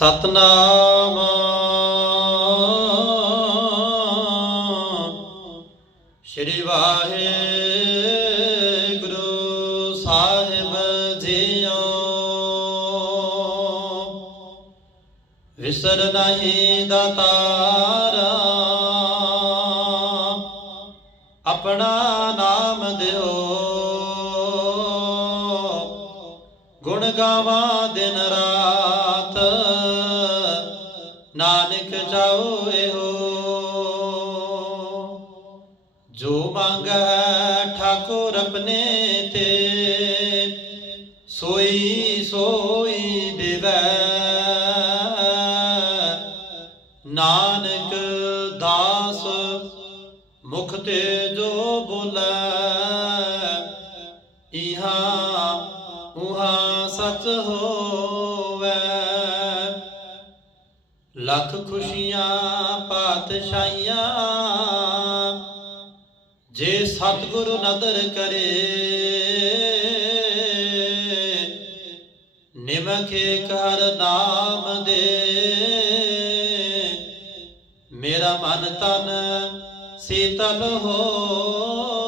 ਸਤਨਾਮ। ਸ਼੍ਰੀ ਵਾਹਿਗੁਰੂ ਸਾਹਿਬ ਜੀਓ। ਵਿਸਰ ਨਹੀਂ ਦਾਤਾਰਾ ਆਪਣਾ ਨਾਮ ਦਿਓ। ਗੁਣ ਗਾਵਾਂ ਦਿਨ ਰਾਤ। ਨਾਨਕ ਚਾਉ ਇਹੋ। ਜੋ ਹੈ ਠਾਕੁਰ ਆਪਣੇ ਤੇ, ਸੋਈ ਸੋਈ ਦੇਵੈ। ਨਾਨਕ ਦਾਸ ਮੁਖ ਤੇ ਜੋ ਬੋਲੇ, ਇਹਾ ਉਹਾ ਸਚ ਹੋ ਲੱਖ ਖੁਸ਼ੀਆਂ ਪਾਤਸ਼ਾਹੀਆਂ, ਜੇ ਸਤਿਗੁਰੂ ਨਦਰ ਕਰੇ ਨਿਮਖੇ ਕਰ ਨਾਮ ਦੇ। ਮੇਰਾ ਮਨ ਤਨ ਸੀਤਲ ਹੋ